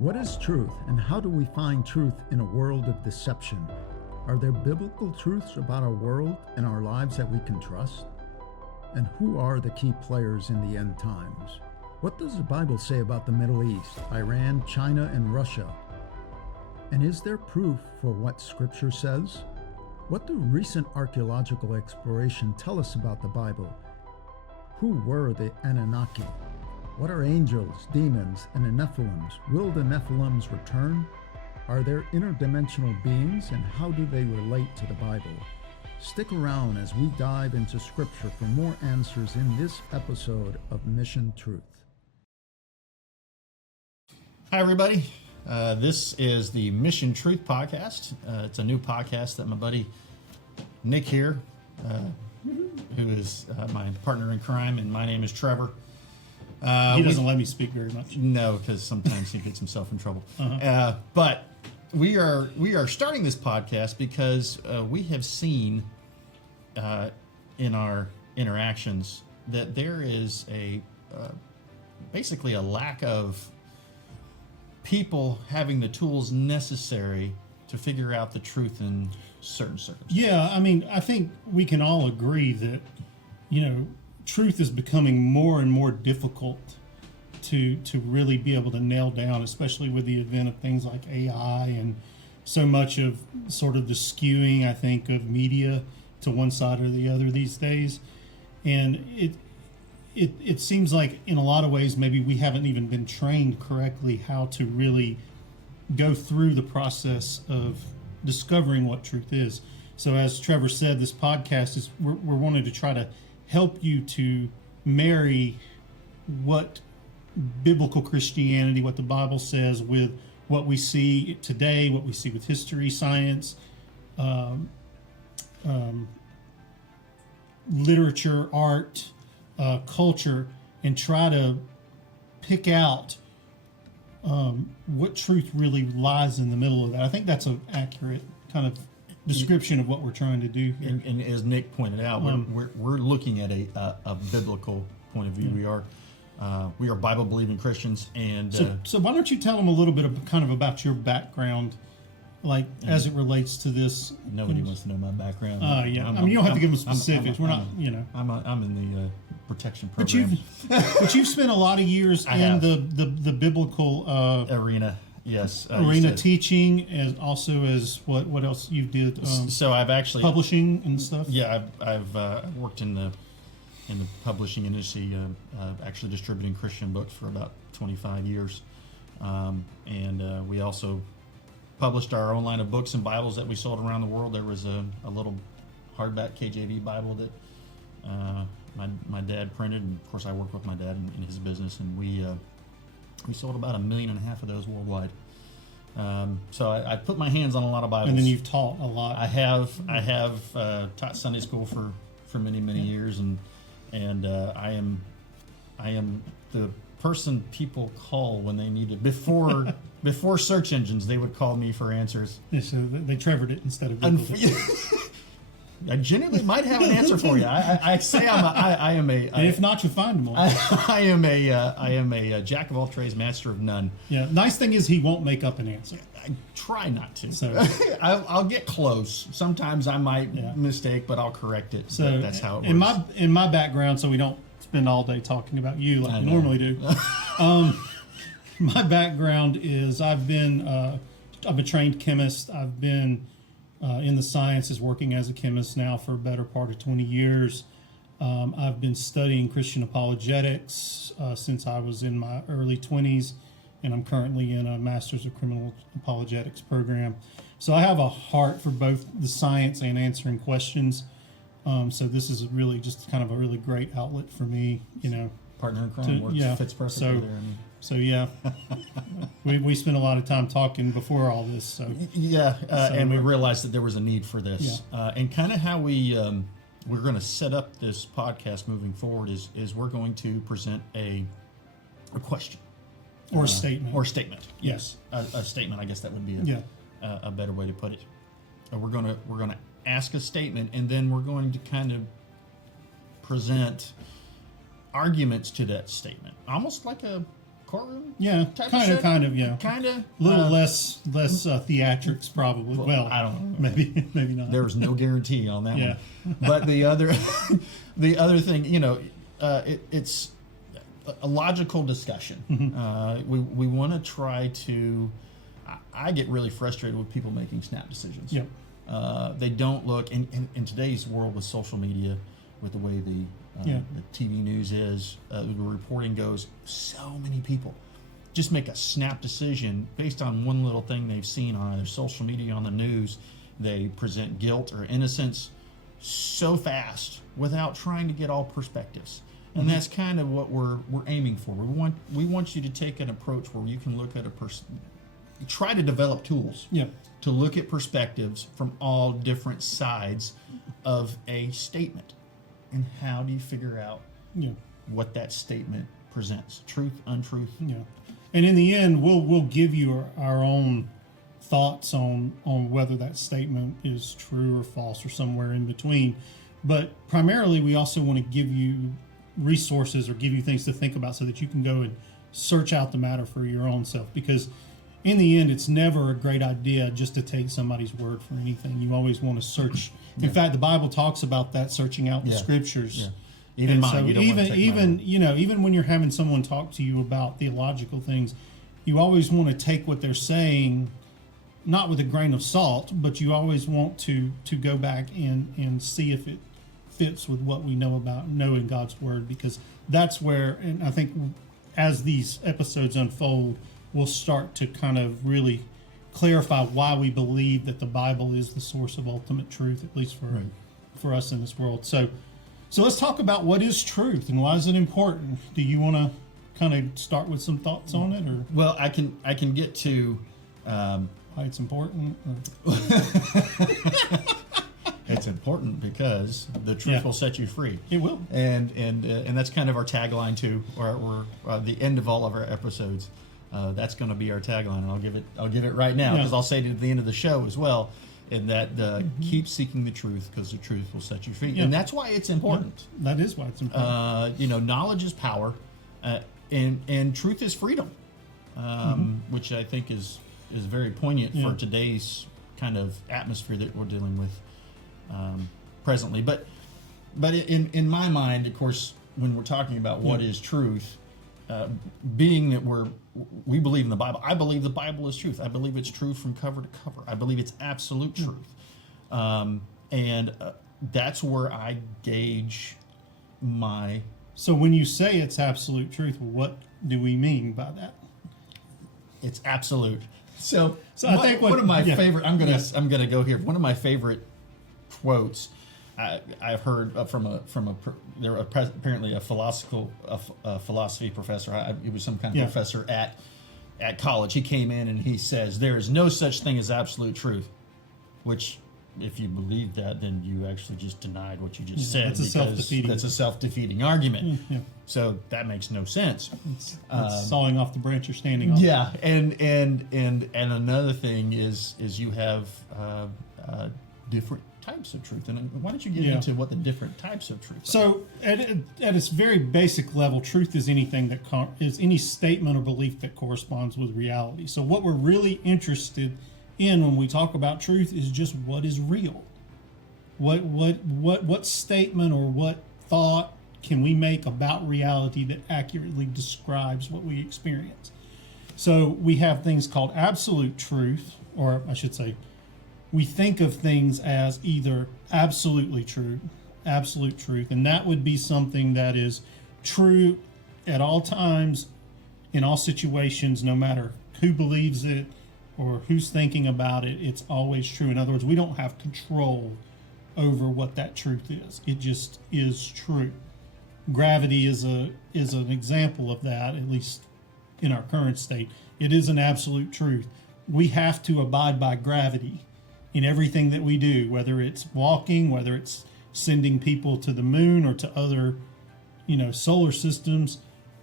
What is truth, and how do we find truth in a world of deception? Are there biblical truths about our world and our lives that we can trust? And who are the key players in the end times? What does the Bible say about the Middle East, Iran, China, and Russia? And is there proof for what Scripture says? What do recent archaeological exploration tell us about the Bible? Who were the Anunnaki? What are angels, demons, and the Nephilims? Will the Nephilims return? Are there interdimensional beings, and how do they relate to the Bible? Stick around as we dive into Scripture for more answers in this episode of Mission Truth. Hi, everybody. This is the Mission Truth podcast. It's a new podcast that my buddy Nick here, who is my partner in crime, and my name is Trevor. He doesn't let me speak very much. No, because sometimes he gets himself in trouble. But we are starting this podcast because we have seen in our interactions that there is basically a lack of people having the tools necessary to figure out the truth in certain circumstances. Yeah, I mean, I think we can all agree that, truth is becoming more and more difficult to really be able to nail down, especially with the advent of things like AI and so much of sort of the skewing, I think, of media to one side or the other these days. And it seems like in a lot of ways maybe we haven't even been trained correctly how to really go through the process of discovering what truth is. So as Trevor said, this podcast is we're wanting to try to help you to marry what biblical Christianity, what the Bible says, with what we see today, what we see with history, science, literature, art, culture, and try to pick out what truth really lies in the middle of that. I think that's an accurate kind of description of what we're trying to do here. And as Nick pointed out, we're looking at a biblical point of view. We are Bible believing Christians, and so why don't you tell them a little bit about your background, like as it relates to this? Nobody wants to know my background. Yeah, you don't have to give them specifics. We're not, I'm in the protection program. But you've spent a lot of years in the biblical arena. Yes, arena teaching, as also as what else you did? So I've actually publishing and stuff. Yeah, I've worked in the publishing industry, actually distributing Christian books for about 25 years, and we also published our own line of books and Bibles that we sold around the world. There was a little hardback KJV Bible that my dad printed, and of course I worked with my dad in his business, and we sold about 1.5 million of those worldwide. So I put my hands on a lot of Bibles. And then you've taught a lot. I have taught Sunday school for many years, and I am the person people call when they need it. Before search engines, they would call me for answers. Yeah, so they Trevored it instead of Googled it. I genuinely might have an answer for you. I say I am a. And if not, you find one. I am a jack of all trades, master of none. Yeah. Nice thing is he won't make up an answer. I try not to. So I'll get close. Sometimes I might mistake, but I'll correct it. So that's how it works. In my background, so we don't spend all day talking about you like we normally do. My background is I'm a trained chemist. I've been in the sciences, working as a chemist now for a better part of 20 years. I've been studying Christian apologetics since I was in my early 20s, and I'm currently in a Master's of Criminal Apologetics program. So I have a heart for both the science and answering questions. So this is really just kind of a really great outlet for me, Partner in crime fits perfectly there. So yeah, we spent a lot of time talking before all this. So and we realized that there was a need for this, and kind of how we're going to set up this podcast moving forward is we're going to present a question or a statement Yes, a statement. I guess that would be a better way to put it. We're gonna ask a statement, and then we're going to kind of present arguments to that statement, almost like a courtroom. Yeah, type kind of, yeah. Kind of. A little less theatrics, probably. Well, I don't know. Maybe not. There was no guarantee on that Yeah. one. But the other thing, it's a logical discussion. We want to try to. I get really frustrated with people making snap decisions. Yep. They don't look in today's world with social media, with the way the TV news is, the reporting goes. So many people just make a snap decision based on one little thing they've seen on either social media, on the news. They present guilt or innocence so fast without trying to get all perspectives. And that's kind of what we're aiming for. We want you to take an approach where you can look at a person, try to develop tools to look at perspectives from all different sides of a statement. And how do you figure out what that statement presents? Truth, untruth. Yeah. And in the end, we'll give you our own thoughts on whether that statement is true or false or somewhere in between. But primarily, we also want to give you resources or give you things to think about so that you can go and search out the matter for your own self. Because in the end, it's never a great idea just to take somebody's word for anything. You always want to search. In fact, the Bible talks about that, searching out the scriptures. Yeah. Even mine. You don't want to take mine. Even when you're having someone talk to you about theological things, you always want to take what they're saying, not with a grain of salt, but you always want to go back and see if it fits with what we know about knowing God's word, because that's where, and I think as these episodes unfold, we'll start to kind of really clarify why we believe that the Bible is the source of ultimate truth, at least for us in this world. So let's talk about what is truth and why is it important. Do you want to kind of start with some thoughts on it, or? Well, I can get to why it's important. It's important because the truth will set you free. It will, and that's kind of our tagline too, or the end of all of our episodes. That's going to be our tagline, and I'll give it right now, because I'll say it at the end of the show as well. And that keep seeking the truth, because the truth will set you free, and that's why it's important. That is why it's important. Knowledge is power, and truth is freedom, which I think is very poignant for today's kind of atmosphere that we're dealing with presently. But in my mind, of course, when we're talking about what is truth, being that we believe in the Bible, I believe the Bible is truth. I believe it's true from cover to cover. I believe it's absolute truth, and that's where I gauge my. So when you say it's absolute truth, what do we mean by that? It's absolute. So I think one of my favorite. I'm gonna go here. One of my favorite quotes I've heard there apparently a philosophy professor. He was some kind of professor at college. He came in and he says, "There is no such thing as absolute truth," which, if you believe that, then you actually just denied what you just said. That's a self-defeating argument. So that makes no sense. It's sawing off the branch you're standing on. Yeah, and another thing is you have different types of truth. And why don't you get into what the different types of truth are? So at its very basic level, truth is anything that is any statement or belief that corresponds with reality. So what we're really interested in when we talk about truth is just what is real. What statement or what thought can we make about reality that accurately describes what we experience? So we have things called absolute truth, or I should say, we think of things as either absolute truth, and that would be something that is true at all times, in all situations, no matter who believes it or who's thinking about it, it's always true. In other words, we don't have control over what that truth is. It just is true. Gravity is an example of that, at least in our current state. It is an absolute truth. We have to abide by gravity in everything that we do, whether it's walking, whether it's sending people to the moon or to other, solar systems.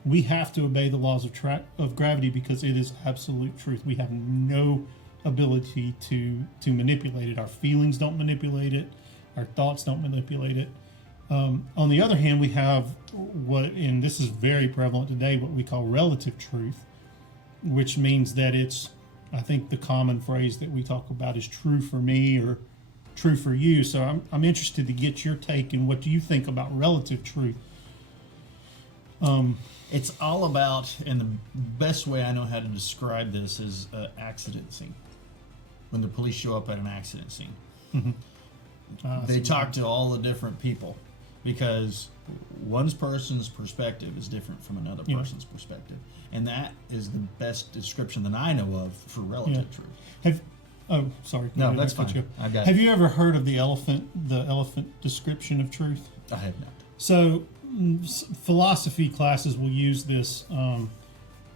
We have to obey the laws of gravity because it is absolute truth. We have no ability to manipulate it. Our feelings don't manipulate it. Our thoughts don't manipulate it. On the other hand, we have and this is very prevalent today, what we call relative truth, which means that it's, I think the common phrase that we talk about is true for me or true for you. So I'm interested to get your take and what do you think about relative truth? It's all about, and the best way I know how to describe this is accident scene. When the police show up at an accident scene, they talk to all the different people because one person's perspective is different from another person's perspective, and that is the best description that I know of for relative truth. Sorry. No, that's fine. I got it. Have you ever heard of the elephant description of truth? I have not. So philosophy classes will use this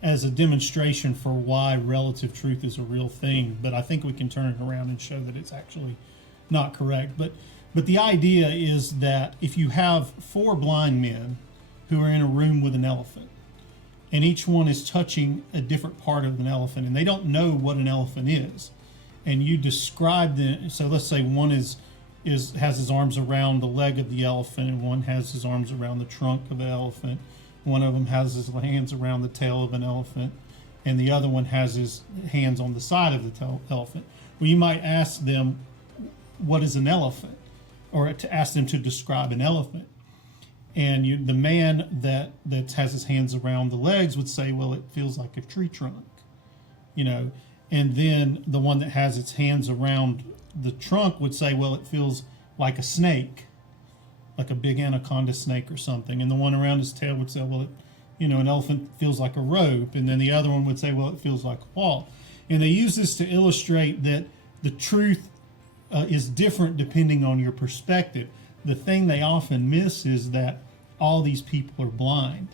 as a demonstration for why relative truth is a real thing, but I think we can turn it around and show that it's actually not correct. But the idea is that if you have 4 blind men who are in a room with an elephant, and each one is touching a different part of an elephant, and they don't know what an elephant is, and you describe them. So let's say one has his arms around the leg of the elephant, and one has his arms around the trunk of the elephant. One of them has his hands around the tail of an elephant, and the other one has his hands on the side of the elephant. Well, you might ask them, what is an elephant? Or to ask them to describe an elephant. And the man that has his hands around the legs would say, well, it feels like a tree trunk, And then the one that has its hands around the trunk would say, well, it feels like a snake, like a big anaconda snake or something. And the one around his tail would say, well, an elephant feels like a rope. And then the other one would say, well, it feels like a wall. And they use this to illustrate that the truth is different depending on your perspective. The thing they often miss is that all these people are blind.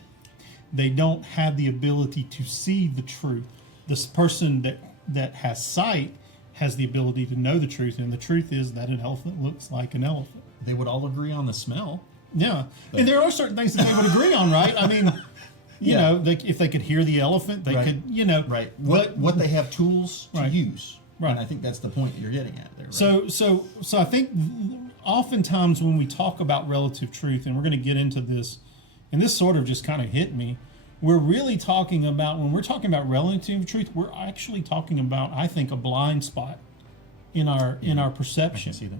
They don't have the ability to see the truth. This person that has sight has the ability to know the truth, and the truth is that an elephant looks like an elephant. They would all agree on the smell. Yeah, and there are certain things that they would agree on, right? I mean, if they could hear the elephant, they could, Right. What they have tools to use. Right. And I think that's the point that you're getting at there. Right? So I think oftentimes when we talk about relative truth, and we're going to get into this, and this sort of just kind of hit me, we're really talking about, when we're talking about relative truth, we're actually talking about, I think, a blind spot in our perception. I can see that.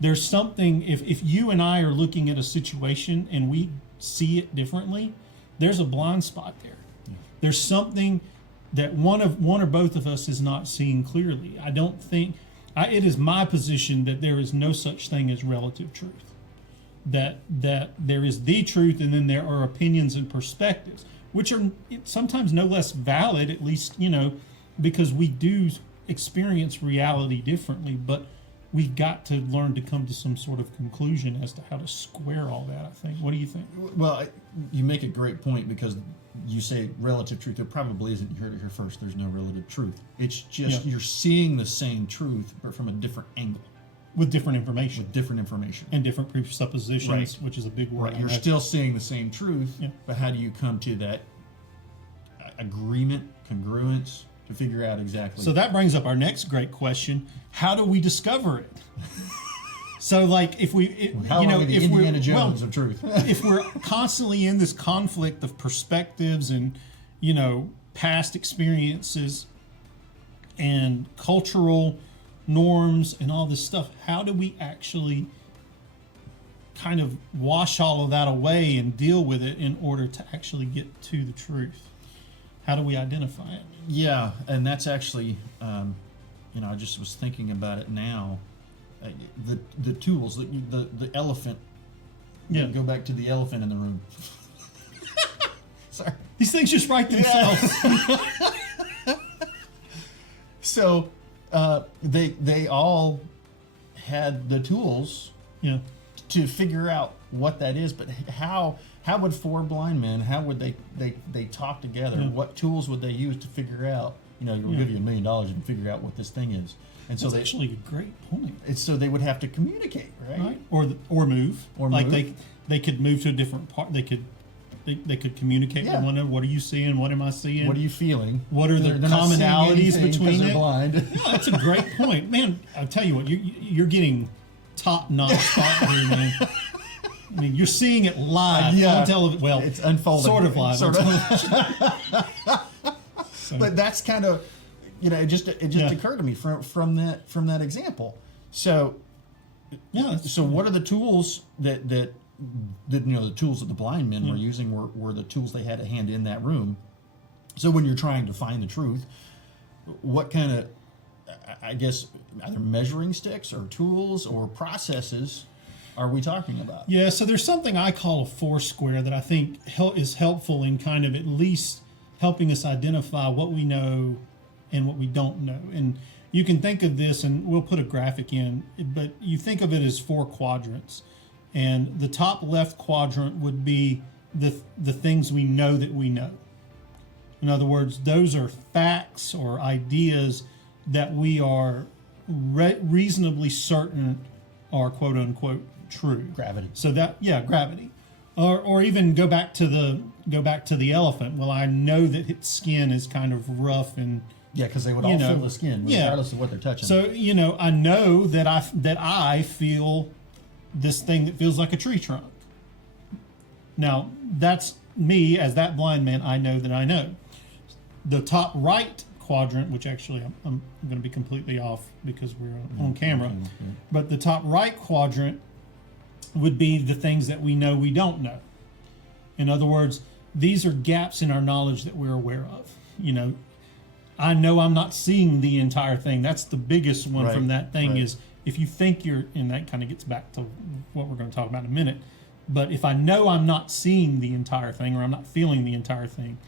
There's something, if you and I are looking at a situation and we see it differently, there's a blind spot there. Yeah. There's something that one or both of us is not seeing clearly. I don't think, it is my position that there is no such thing as relative truth. That there is the truth, and then there are opinions and perspectives, which are sometimes no less valid, at least, because we do experience reality differently, but we've got to learn to come to some sort of conclusion as to how to square all that, I think. What do you think? Well, you make a great point, because you say relative truth. There probably isn't. You heard it here first. There's no relative truth. It's just you're seeing the same truth, but from a different angle. With different information. And different presuppositions, right. Which is a big word. Right. You're still seeing the same truth, but how do you come to that agreement, congruence, to figure out exactly? So that brings up our next great question. How do we discover it? So, like, if we, how are we the Indiana Jones of truth? If we're constantly in this conflict of perspectives and, past experiences and cultural norms and all this stuff, how do we actually kind of wash all of that away and deal with it in order to actually get to the truth? How do we identify it? Yeah, and that's actually, I just was thinking about it now. The tools, the elephant. Yeah. Go back to the elephant in the room. Sorry. These things just write themselves. So they all had the tools to figure out what that is, but how would 4 blind men, how would they talk together? Yeah. What tools would they use to figure out? We'll give you $1 million and figure out what this thing is. And so that's actually a great point. It's so they would have to communicate, right? Or move. They could move to a different part. They could communicate with one another. What are you seeing? What am I seeing? What are you feeling? What are the commonalities between it? Blind. Yeah, that's a great point, man. I'll tell you what, you're getting top-notch spot here, man. I mean, you're seeing it live on television. Well, it's unfolding. Sort of live. Sort of. But that's kind of, it just occurred to me from that example. So, So what are the tools that the tools that the blind men were using were the tools they had at hand in that room. So when you're trying to find the truth, what kind of, I guess, either measuring sticks or tools or processes are we talking about? Yeah, so there's something I call a foursquare that I think is helpful in kind of at least helping us identify what we know and what we don't know. And you can think of this, and we'll put a graphic in, but you think of it as 4 quadrants. And the top left quadrant would be the things we know that we know. In other words, those are facts or ideas that we are reasonably certain are quote unquote true. Gravity. So gravity. Or even go back to the elephant. Well, I know that its skin is kind of rough and because they would all feel the skin regardless of what they're touching. So I know that I feel this thing that feels like a tree trunk. Now that's me as that blind man. I know that I know. The top right quadrant, which actually I'm going to be completely off because we're on camera, but the top right quadrant would be the things that we know we don't know. In other words, these are gaps in our knowledge that we're aware of. I know I'm not seeing the entire thing. That's the biggest one from that thing is if you think and that kind of gets back to what we're going to talk about in a minute, but if I know I'm not seeing the entire thing or I'm not feeling the entire thing,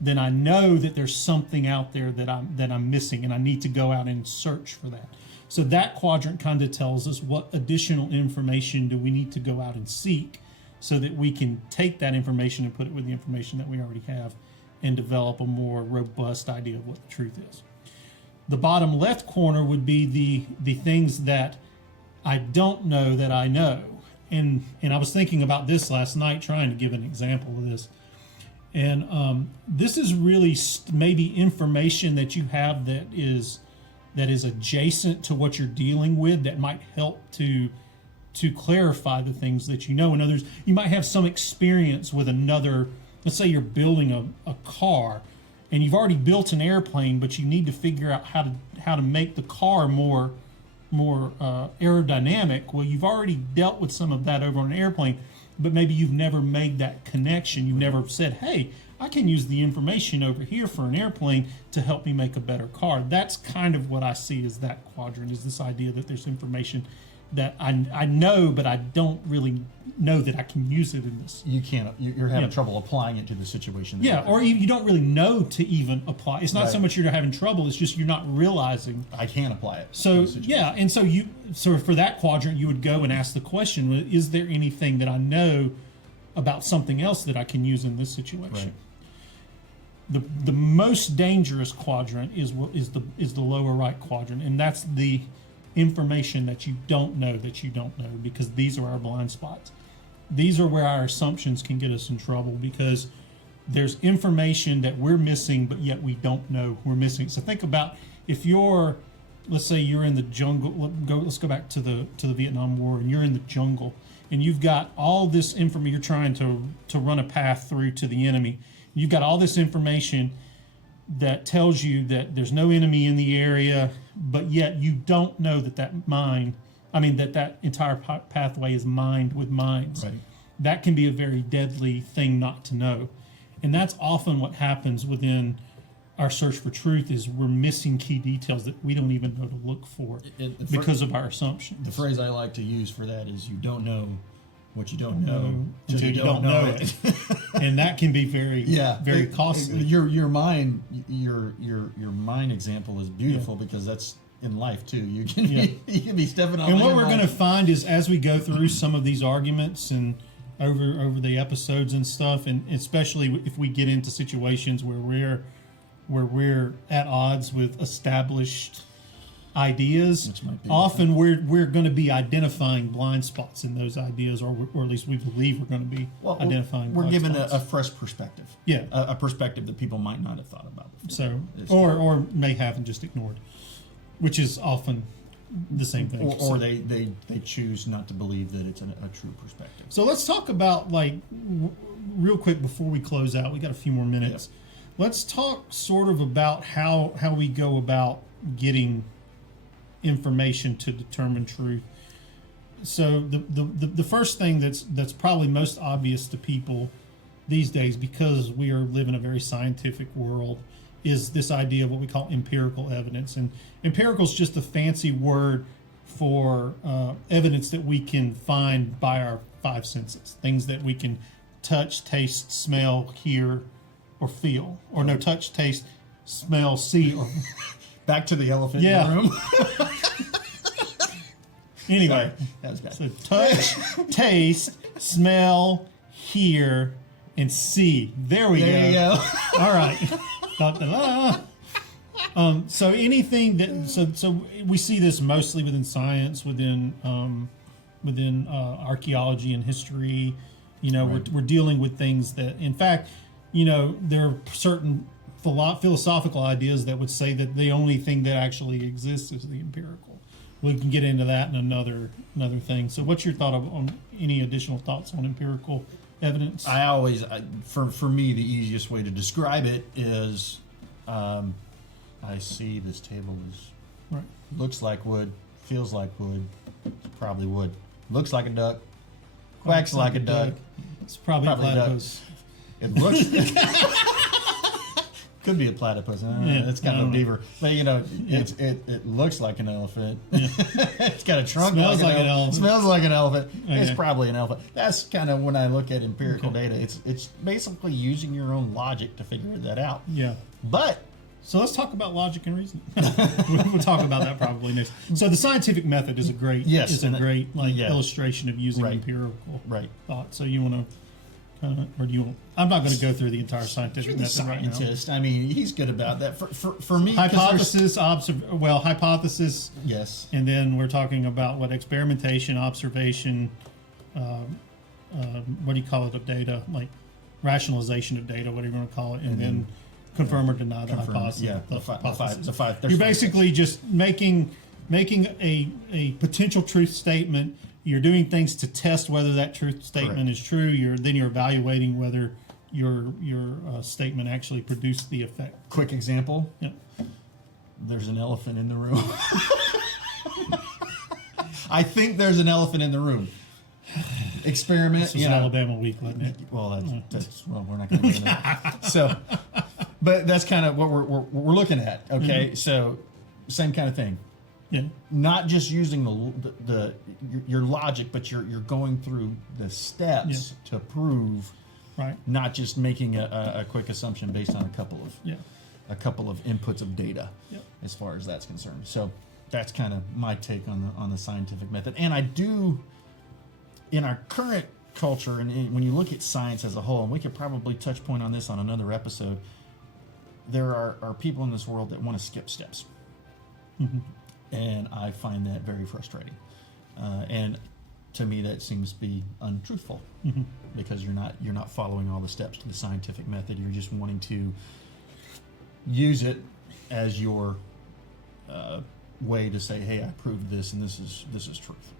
then I know that there's something out there that I'm missing, and I need to go out and search for that. So that quadrant kind of tells us what additional information do we need to go out and seek so that we can take that information and put it with the information that we already have and develop a more robust idea of what the truth is. The bottom left corner would be the things that I don't know that I know. And I was thinking about this last night, trying to give an example of this. And this is really maybe information that you have that is adjacent to what you're dealing with that might help to clarify the things that you know. In others, you might have some experience with another. Let's say you're building a car, and you've already built an airplane, but you need to figure out how to make the car more aerodynamic. Well, you've already dealt with some of that over on an airplane, but maybe you've never made that connection. You've never said, hey, I can use the information over here for an airplane to help me make a better car. That's kind of what I see as that quadrant, is this idea that there's information that I know, but I don't really know that I can use it in this. You're having trouble applying it to the situation. Or you don't really know to even apply. It's not so much you're having trouble, it's just you're not realizing. I can't apply it. So, and so for that quadrant, you would go and ask the question, is there anything that I know about something else that I can use in this situation? Right. The most dangerous quadrant is the lower right quadrant, and that's the information that you don't know, because these are our blind spots. These are where our assumptions can get us in trouble, because there's information that we're missing, but yet we don't know we're missing. So think about if let's say you're in the jungle. Let's go back to the Vietnam War, and you're in the jungle, and you've got all this information. You're trying to run a path through to the enemy. You've got all this information that tells you that there's no enemy in the area, but yet you don't know that entire pathway is mined with mines. Right. That can be a very deadly thing not to know. And that's often what happens within our search for truth, is we're missing key details that we don't even know to look for because of our assumptions. The phrase I like to use for that is, you don't know what you don't know until you don't know it. And that can be very costly. Your mind example is beautiful, because that's in life too. You can be stepping on. And what we're going to find is, as we go through some of these arguments and over the episodes and stuff, and especially if we get into situations where we're at odds with established ideas, often we're going to be identifying blind spots in those ideas, or at least we believe we're going to be identifying. We're given spots. a fresh perspective, a perspective that people might not have thought about before. So, or may have and just ignored, which is often the same thing. or they choose not to believe that it's a true perspective. So let's talk about, like, real quick before we close out. We got a few more minutes. Yep. Let's talk sort of about how we go about getting information to determine truth. So the first thing that's probably most obvious to people these days, because we are living in a very scientific world, is this idea of what we call empirical evidence. And empirical is just a fancy word for evidence that we can find by our five senses, things that we can touch, taste, smell, hear, or feel. Or no, touch, taste, smell, see, or Back to the elephant in the room. Anyway, that was bad. so touch, taste, smell, hear, and see. There we There you go. All right. So anything that so we see this mostly within science, within archaeology and history. Right. We're dealing with things that, in fact, there are certain philosophical ideas that would say that the only thing that actually exists is the empirical. We can get into that in another thing. So, what's your thought on any additional thoughts on empirical evidence? For me, the easiest way to describe it is, I see this table Right. looks like wood, feels like wood, it's probably wood, looks like a duck, quacks like a duck. It's probably Probably a duck. platypus. It looks could be a platypus. Yeah, It's kind I of a don't know. beaver, but it looks like an elephant. It's got a trunk. Smells like an elephant. Smells like an elephant. It's Okay. probably an elephant. That's kind of when I look at empirical data. It's basically using your own logic to figure that out. Yeah. But So let's talk about logic and reasoning. We'll talk about that probably next. So the scientific method is a great yeah. illustration of using Right. empirical right. thought. So you want to kind of, or do you want? I'm not going to go through the entire scientific You're the method right now. scientist. I mean, he's good about that. For me, 'cause there's- Hypothesis, Yes. and then we're talking about what experimentation, observation, what do you call it, of data, like rationalization of data, whatever you want to call it, and then confirm or deny the Confirm, hypothesis. yeah, the five. There's You're five basically just making a potential truth statement. You're doing things to test whether that truth statement Correct. is true. You're evaluating whether your statement actually produced the effect. Quick example. Yep. There's an elephant in the room. I think there's an elephant in the room. Experiment. This was Alabama week, wasn't it? Well, that's we're not going to get into that. So, but that's kind of what we're looking at. Okay, so same kind of thing. Yeah. Not just using your logic, but you're going through the steps to prove. Right. Not just making a quick assumption based on a couple of inputs of data. Yep. As far as that's concerned. So that's kind of my take on the scientific method. And I do, in our current culture, and when you look at science as a whole, and we could probably touch point on this on another episode, there are people in this world that want to skip steps. Mm-hmm. And I find that very frustrating. And to me, that seems to be untruthful, because you're not following all the steps to the scientific method. You're just wanting to use it as your way to say, "Hey, I proved this, and this is truth."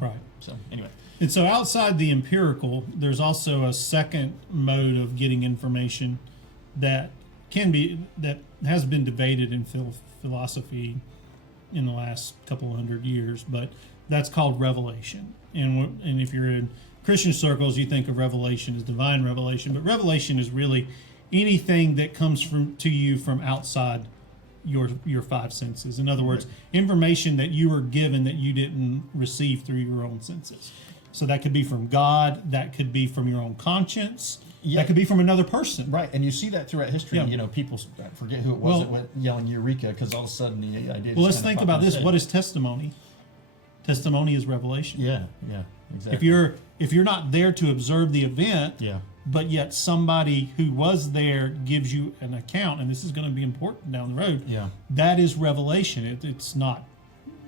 Right. So anyway, And so outside the empirical, there's also a second mode of getting information that has been debated in philosophy in the last couple hundred years, but that's called revelation. And if you're in Christian circles, you think of revelation as divine revelation, but revelation is really anything that comes to you from outside your five senses. In other words, information that you were given that you didn't receive through your own senses. So that could be from God, that could be from your own conscience, that could be from another person. right, and you see that throughout history. Yeah. People I forget who it was that went yelling "Eureka" because all of a sudden the idea. Well, let's think about this. What is testimony? Testimony is revelation. Yeah, exactly. If you're not there to observe the event, but yet somebody who was there gives you an account, and this is going to be important down the road. That is revelation. It's not,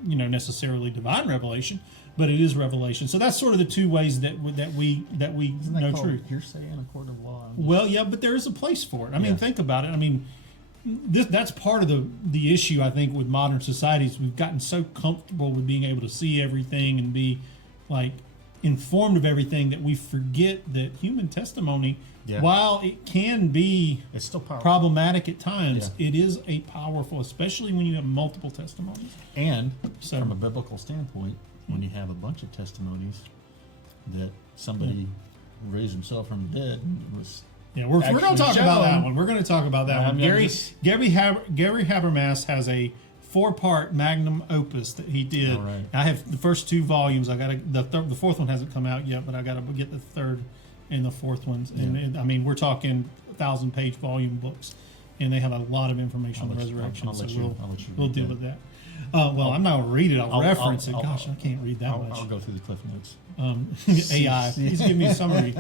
necessarily divine revelation, but it is revelation. So that's sort of the two ways that we Isn't that know called truth. hearsay in a court of law? Well, yeah, but there is a place for it. I mean, think about it. I mean, that's part of the issue, I think, with modern societies. We've gotten so comfortable with being able to see everything and be like informed of everything that we forget that human testimony, while it can be It's still powerful. problematic at times, it is a powerful, especially when you have multiple testimonies. And So- from a biblical standpoint, when you have a bunch of testimonies that somebody raised himself from the dead and was Yeah, we're going to Actually talk about that shown. one. We're going to talk about that one. I'm Gary just- Gary Habermas has a 4-part magnum opus that he did. All right. I have the first 2 volumes. I got the fourth one hasn't come out yet, but I got to get the third and the fourth ones. And I mean, we're talking 1,000-page volume books, and they have a lot of information on the resurrection. I'll let so you we'll read deal that. with that. Well, I'm not going to read it. I'll reference it. I'll- Gosh, I can't read that much. I'll go through the cliff notes. AI. He's giving me a summary.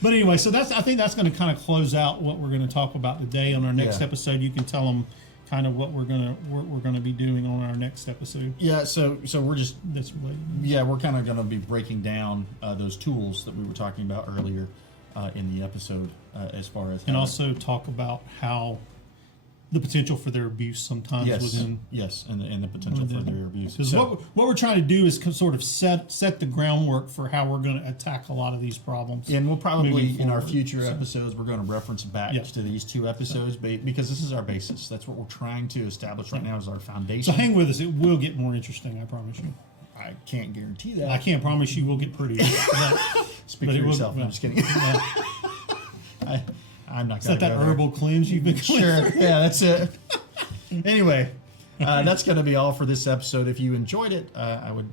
But anyway, so I think that's going to kind of close out what we're going to talk about today. On our next Yeah. episode, you can tell them kind of what we're going to be doing on our next episode. Yeah, so we're just That's related. we're kind of going to be breaking down those tools that we were talking about earlier in the episode, as far as And also talk about how the potential for their abuse sometimes within. and the potential for their abuse. Because what we're trying to do is sort of set the groundwork for how we're going to attack a lot of these problems. And we'll probably, moving in our forward. future episodes, we're going to reference back Yeah. to these 2 episodes because this is our basis. That's what we're trying to establish right now as our foundation. So hang with us; it will get more interesting. I promise you. I can't guarantee that. I can't promise you we'll get prettier. But, Speak but for it will- yourself. yeah. I'm just kidding. Yeah. I'm not Is going that to go herbal cleanse you've been Sure. Yeah, that's it. Anyway, that's going to be all for this episode. If you enjoyed it, I would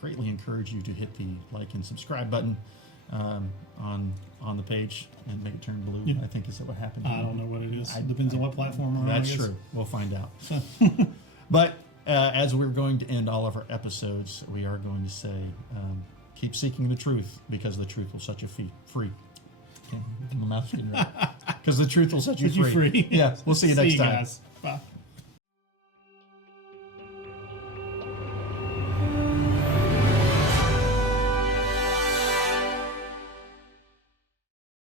greatly encourage you to hit the like and subscribe button on the page and make it turn blue. Yeah. I think is what happened. I don't know what it is. It depends on what platform we're on. That's I guess. true. We'll find out. But as we're going to end all of our episodes, we are going to say, keep seeking the truth because the truth will set you free. Okay, my mouth's getting right. Because the truth will set you Set you free. Yeah, we'll see you next time. Guys. Bye.